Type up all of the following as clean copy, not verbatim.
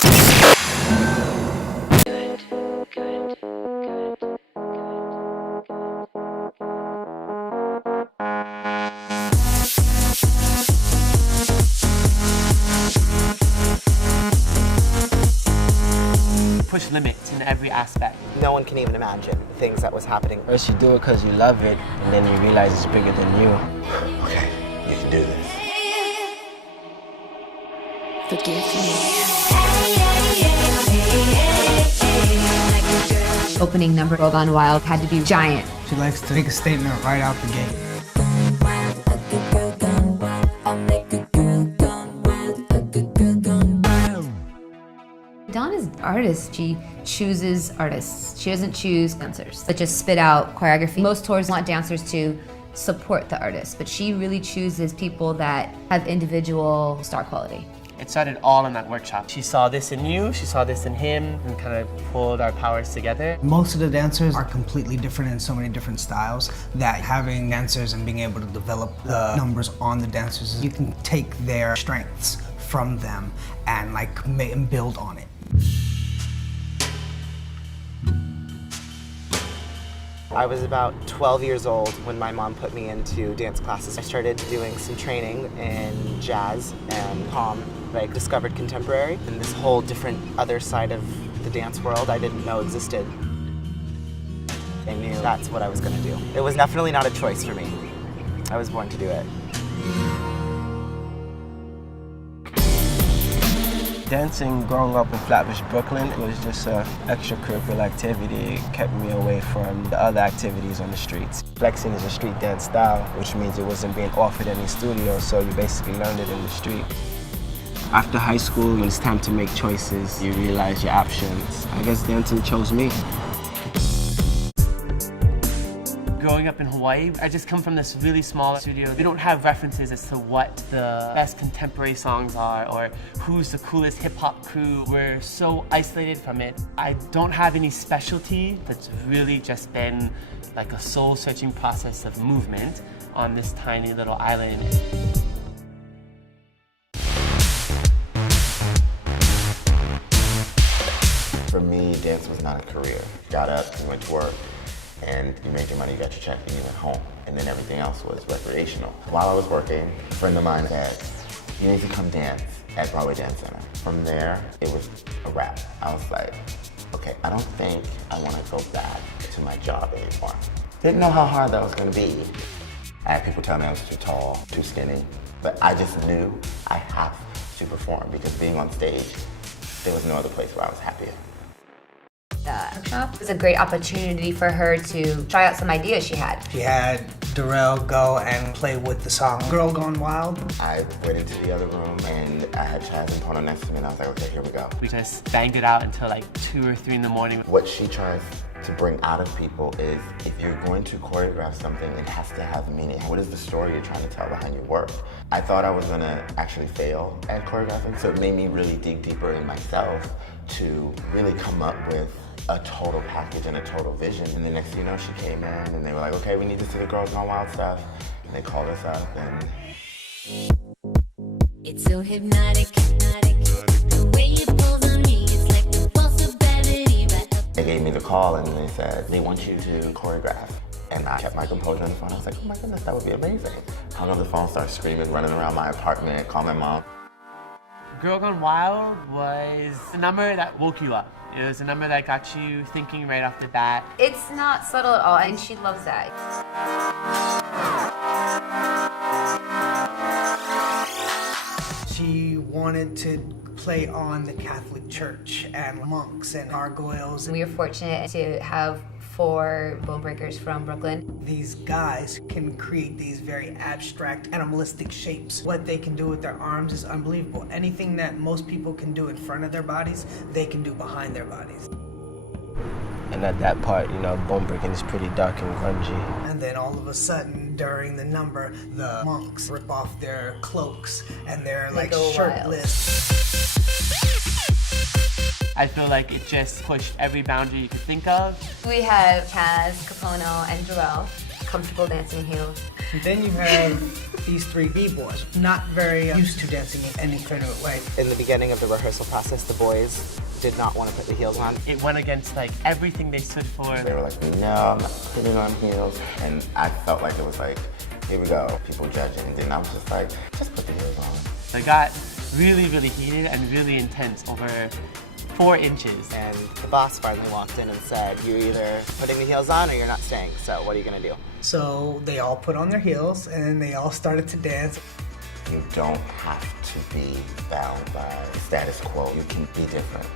Push limits in every aspect. No one can even imagine the things that was happening. First you do it because you love it, and then you realize it's bigger than you. Okay, you can do this. Forgive me. Opening number Girl Gone Wild had to be giant. She likes to make a statement right out the gate. Dawn is an artist. She chooses artists. She doesn't choose dancers that just spit out choreography. Most tours want dancers to support the artist, but she really chooses people that have individual star quality. It started all in that workshop. She saw this in you, she saw this in him, and kind of pulled our powers together. Most of the dancers are completely different in so many different styles that having dancers and being able to develop the numbers on the dancers, you can take their strengths from them and and build on it. I was about 12 years old when my mom put me into dance classes. I started doing some training in jazz and pom. I discovered contemporary and this whole different other side of the dance world I didn't know existed. I knew that's what I was going to do. It was definitely not a choice for me. I was born to do it. Dancing, growing up in Flatbush, Brooklyn, it was just an extracurricular activity. It kept me away from the other activities on the streets. Flexing is a street dance style, which means it wasn't being offered in any studio, so you basically learned it in the street. After high school, when it's time to make choices, you realize your options. I guess dancing chose me. Growing up in Hawaii, I just come from this really small studio. We don't have references as to what the best contemporary songs are or who's the coolest hip-hop crew. We're so isolated from it. I don't have any specialty. That's really just been like a soul-searching process of movement on this tiny little island. For me, dance was not a career. Got up, you went to work, and you made your money, you got your check, and you went home. And then everything else was recreational. While I was working, a friend of mine said, you need to come dance at Broadway Dance Center. From there, it was a wrap. I was like, okay, I don't think I want to go back to my job anymore. Didn't know how hard that was going to be. I had people tell me I was too tall, too skinny, but I just knew I have to perform because being on stage, there was no other place where I was happier. The workshop was a great opportunity for her to try out some ideas she had. She had Darrell go and play with the song Girl Gone Wild. I went into the other room and I had Chaz and Pono next to me and I was like, okay, here we go. We just banged it out until like 2 or 3 in the morning. What she tries to bring out of people is if you're going to choreograph something, it has to have meaning. What is the story you're trying to tell behind your work? I thought I was gonna actually fail at choreographing, so it made me really dig deeper in myself to really come up with a total package and a total vision. And the next thing you know, she came in and they were like, okay, we need to see the Girls Gone Wild stuff. And they called us up and... It's so hypnotic, the way you pull on me, it's like the pulse of gravity right up. They gave me the call and they said, they want you to choreograph. And I kept my composure on the phone. I was like, oh my goodness, that would be amazing. Hung up the phone, started screaming, running around my apartment, called my mom. Girl Gone Wild was a number that woke you up. It was a number that got you thinking right off the bat. It's not subtle at all, and she loves that. She wanted to play on the Catholic Church and monks and gargoyles. We are fortunate to have 4 bone breakers from Brooklyn. These guys can create these very abstract, animalistic shapes. What they can do with their arms is unbelievable. Anything that most people can do in front of their bodies, they can do behind their bodies. And at that part, you know, bone breaking is pretty dark and grungy. And then all of a sudden, during the number, the monks rip off their cloaks and they're like shirtless. I feel like it just pushed every boundary you could think of. We have Chaz, Capono, and Darrell, comfortable dancing heels. And then you have these three B-boys, not very used to dancing in any kind of way. In the beginning of the rehearsal process, the boys did not want to put the heels on. It went against like everything they stood for. They were like, no, I'm not putting on heels. And I felt like it was like, here we go, people judging. And then I was just like, just put the heels on. They got really, really heated and really intense over 4 inches. And the boss finally walked in and said, you're either putting the heels on or you're not staying, so what are you gonna do? So they all put on their heels and they all started to dance. You don't have to be bound by status quo. You can be different.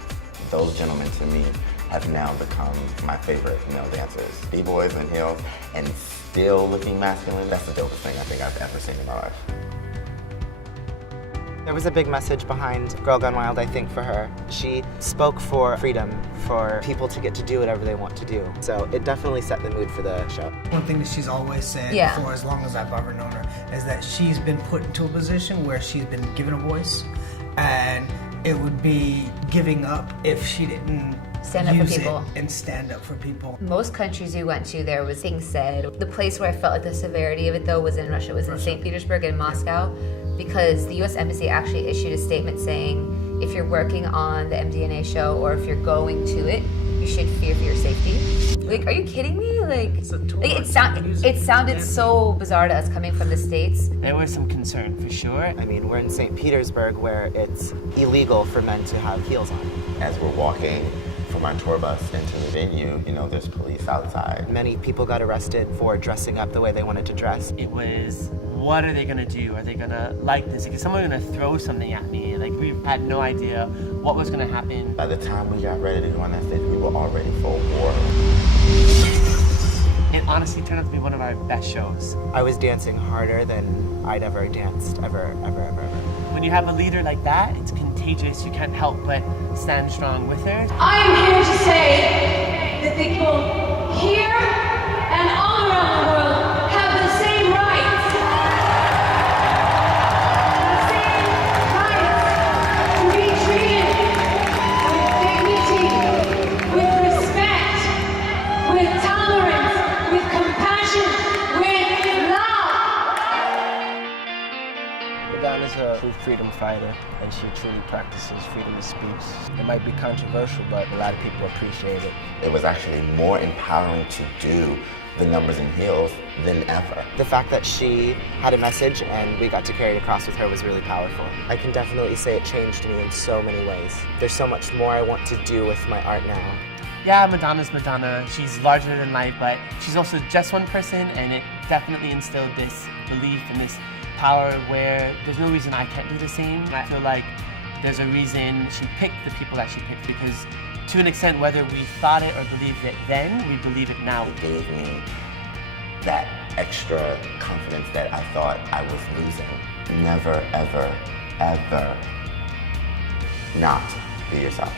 Those gentlemen, to me, have now become my favorite male dancers. B-boys in heels and still looking masculine. That's the dopest thing I think I've ever seen in my life. There was a big message behind Girl Gone Wild, I think, for her. She spoke for freedom, for people to get to do whatever they want to do. So it definitely set the mood for the show. One thing that she's always said Yeah. for as long as I've ever known her is that she's been put into a position where she's been given a voice, and it would be giving up if she didn't Stand up for use people. it and stand up for people. Most countries we went to, there was things said. The place where I felt like the severity of it, though, was in Russia. It was in St. Petersburg and Moscow, because the U.S. Embassy actually issued a statement saying if you're working on the MDNA show or if you're going to it, you should fear for your safety. Like, are you kidding me? Like it sounded so bizarre to us coming from the States. There was some concern for sure. I mean, we're in St. Petersburg where it's illegal for men to have heels on. As we're walking from our tour bus into the venue, you know, there's police outside. Many people got arrested for dressing up the way they wanted to dress. It was, what are they gonna do? Are they gonna like this? Is someone gonna throw something at me? Like, we had no idea what was gonna happen. By the time we got ready to go on that stage, we were already full war. It honestly turned out to be one of our best shows. I was dancing harder than I'd ever danced, ever. When you have a leader like that, it's contagious. You can't help but stand strong with her. I am here to say that the people here and all around the world have the same rights. The same rights to be treated with dignity, with respect, with tolerance, with compassion, with love. Madonna's a true freedom fighter, and she truly practices freedom of speech. It might be controversial, but a lot of people appreciate it. It was actually more empowering to do the numbers in heels than ever. The fact that she had a message and we got to carry it across with her was really powerful. I can definitely say it changed me in so many ways. There's so much more I want to do with my art now. Yeah, Madonna's Madonna. She's larger than life, but she's also just one person, and it definitely instilled this belief and this power where there's no reason I can't do the same. I feel like there's a reason she picked the people that she picked, because to an extent, whether we thought it or believed it then, we believe it now. It gave me that extra confidence that I thought I was losing. Never, ever, ever not be yourself.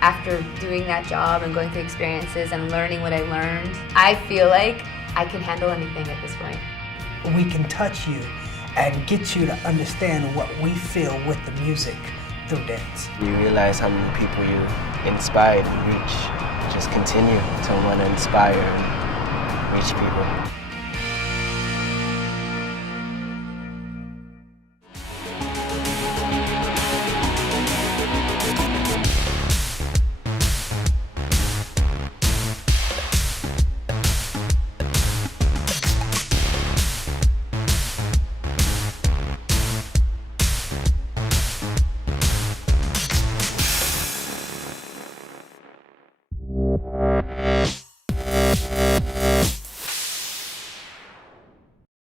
After doing that job and going through experiences and learning what I learned, I feel like I can handle anything at this point. We can touch you and get you to understand what we feel with the music through dance. You realize how many people you inspired and reach. Just continue to want to inspire and reach people.